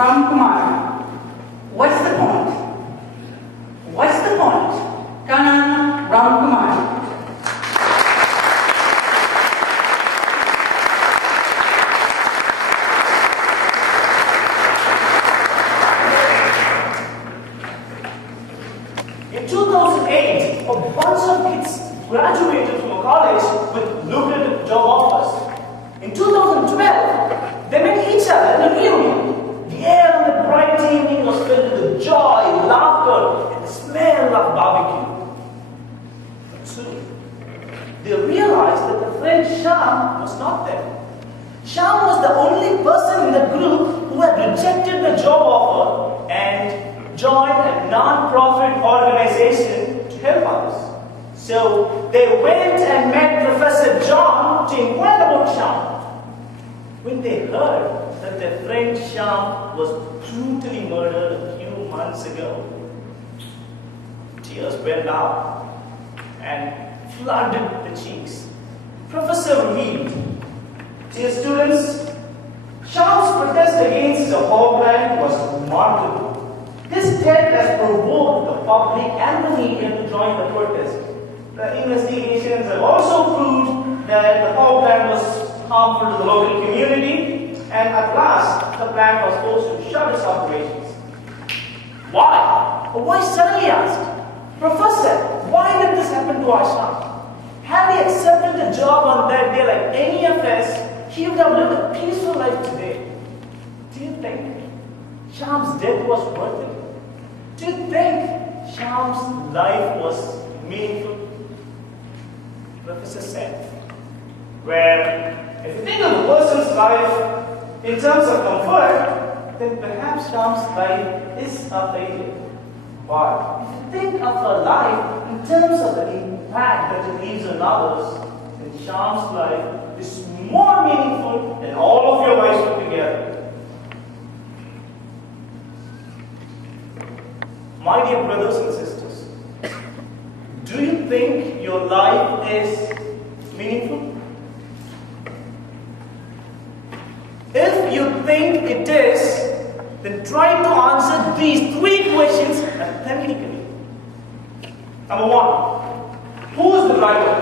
Kumar. What's the point? What's the point? Kannan Kumar. In 2008, a bunch of kids graduated from a college with lucrative job offers. In 2012, they met each other in a reunion. The air on the bright evening was filled with joy, laughter, and the smell of barbecue. But soon, they realized that their friend Shyam was not there. Shyam was the only person in the group who had rejected the job offer and joined a non-profit organization to help others. So they went and met Professor John to inquire about Shyam. When they heard that their friend Shyam was brutally murdered a few months ago, tears welled up and flooded the cheeks. Professor revealed, dear students, Shyam's protest against the power plant was remarkable. This death has provoked the public and the media to join the protest. The investigations have also proved that the power plant was harmful to the local community, and at last the plant was forced to shut its operations. Why? Why suddenly asked? Professor, why did this happen to our Shyam? Had he accepted the job on that day like any of us, he would have lived a peaceful life today. Do you think Shyam's death was worth it? Do you think Shyam's life was meaningful? Professor said, well, if you think of a person's life in terms of comfort, then perhaps Shyam's life is a failure. But if you think of a life in terms of the impact that it leaves on others, then Shyam's life is more meaningful than all of your lives put together. My dear brothers and sisters, do you think your life is meaningful? If you think it is, then try to answer these three questions authentically. Number one, who is the driver?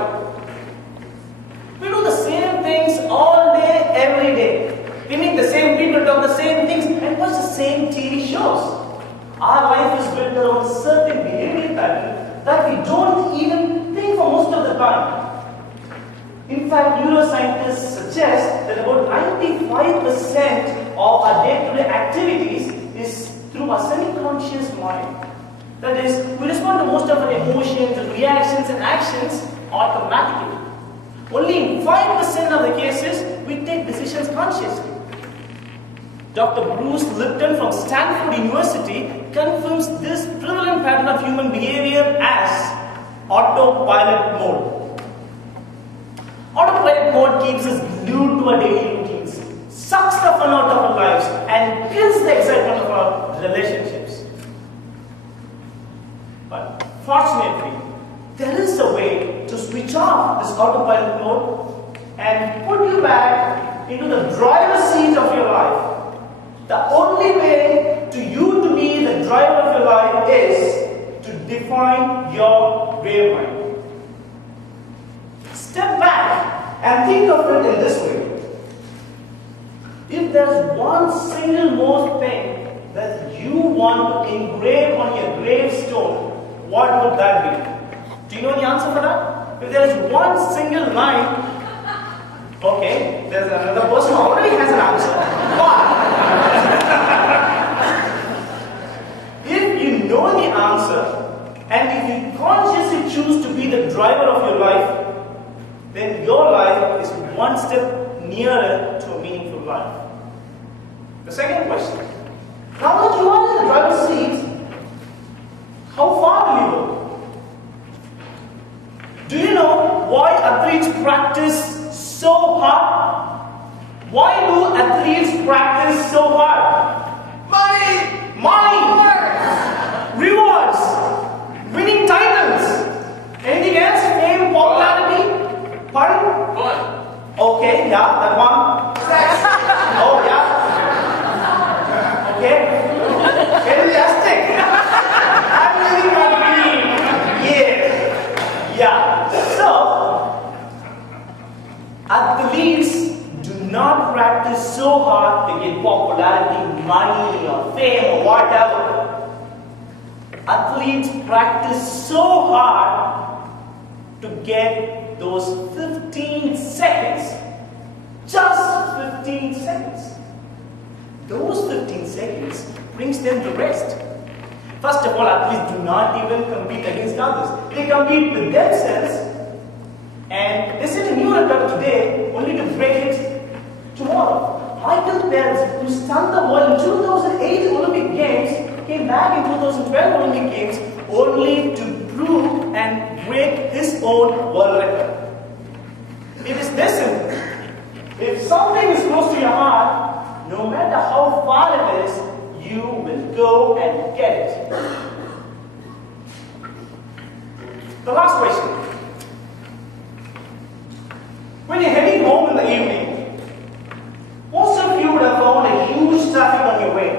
We do the same things all day, every day. We meet the same people, talk the same things, and watch the same TV shows. Our life is built around a certain behavior pattern that we don't even think for most of the time. In fact, neuroscientists suggest that about 95% of our day-to-day activities is through our semi-conscious mind. That is, we respond to most of our emotions, reactions, and actions automatically. Only in 5% of the cases, we take decisions consciously. Dr. Bruce Lipton from Stanford University confirms this prevalent pattern of human behavior as autopilot mode. Autopilot mode keeps us glued to our daily routines, sucks the fun out of our lives, and kills the excitement of our relationships. But fortunately, there is a way to switch off this autopilot mode and put you back into the driver's seat of your life. The only way to you to be the driver of your life is to define your way of mind. Step back and think of it in this way. If there's one single more thing that you want to engrave on your gravestone, what would that be? Do you know the answer for that? If there is one single line, okay, there's another person who already has an answer. But if you know the answer, and if you consciously choose to be the driver of your life, then your life is one step nearer to a meaningful life. The second question, now that you are in the driver's seat, how far will you go? Do you know why athletes practice so hard? Why do athletes practice so hard? Money! Money! Rewards! Winning titles! Anything else? Fame, popularity? Pardon? Fun. Okay, yeah, that one. Oh, yeah. Okay? Fantastic! I'm living my dream! Yeah. So, athletes do not practice so hard to get popularity, money, or fame, or whatever. Athletes practice so hard to get those 15 seconds. Just 15 seconds. Those 15 seconds brings them to rest. First of all, athletes do not even compete against others. They compete with themselves, and they set a new record today only to break it tomorrow. Michael Phelps, who stunned the world in 2008 Olympic Games, came back in 2012 Olympic Games only to prove and break his own world record. It is this simple. If something is close to your heart, no matter how far it is, you will go and get it. The last question. When you're heading home in the evening, most of you would have found a huge traffic on your way,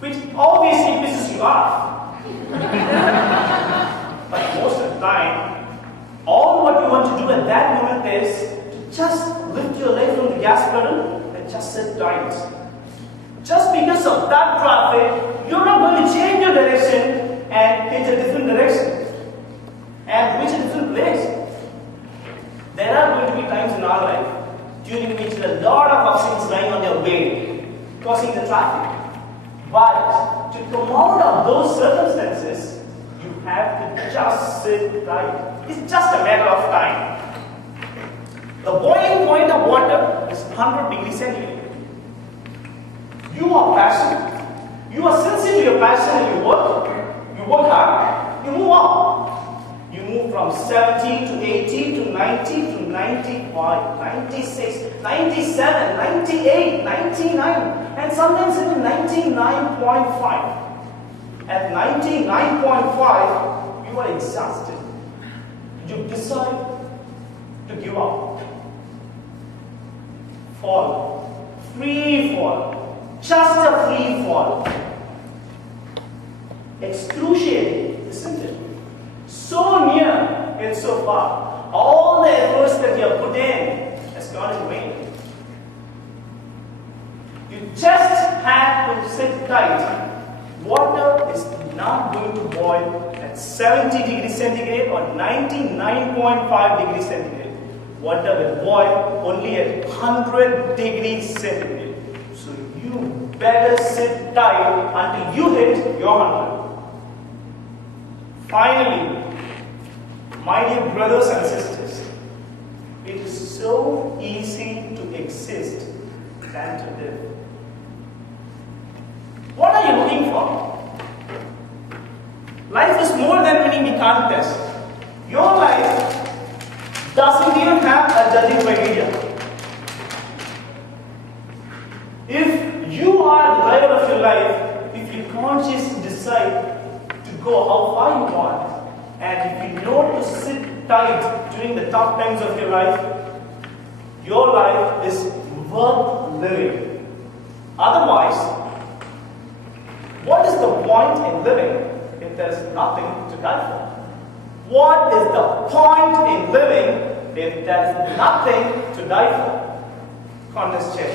which obviously pisses you off. But most of the time, all what you want to do at that moment is to just lift your leg from the gas pedal and just sit tight. Just because of that traffic, you're not going to change your direction and hit a different direction and reach a different place. There are going to be times in our life during which there are a lot of obstacles lying on your way, causing the traffic. But to come out of those circumstances, you have to just sit tight. It's just a matter of time. The boiling point of water is 100 degrees centigrade. You are passionate. You are sincere to your passion and you work hard, you move on. You move from 70 to 80 to 90 to 95, 96, 97, 98, 99, and sometimes even 99.5. At 99.5, you are exhausted. You decide to give up. Fall. Free fall. Just a free fall. Excruciating, isn't it? So near and so far. All the efforts that you have put in has gone in vain. You just have to sit tight. Water is not going to boil at 70 degrees centigrade or 99.5 degrees centigrade. Water will boil only at 100 degrees centigrade. So you better sit tight until you hit your 100. Finally, my dear brothers and sisters, it is so easy to exist than to live. What are you looking for? Life is more than winning the contest. Your life doesn't even have a judging criteria. If you are the driver of your life, if you consciously decide to go how far you want, and if you know to sit tight during the tough times of your life is worth living. Otherwise, what is the point in living if there is nothing to die for? What is the point in living if there is nothing to die for? Contest check.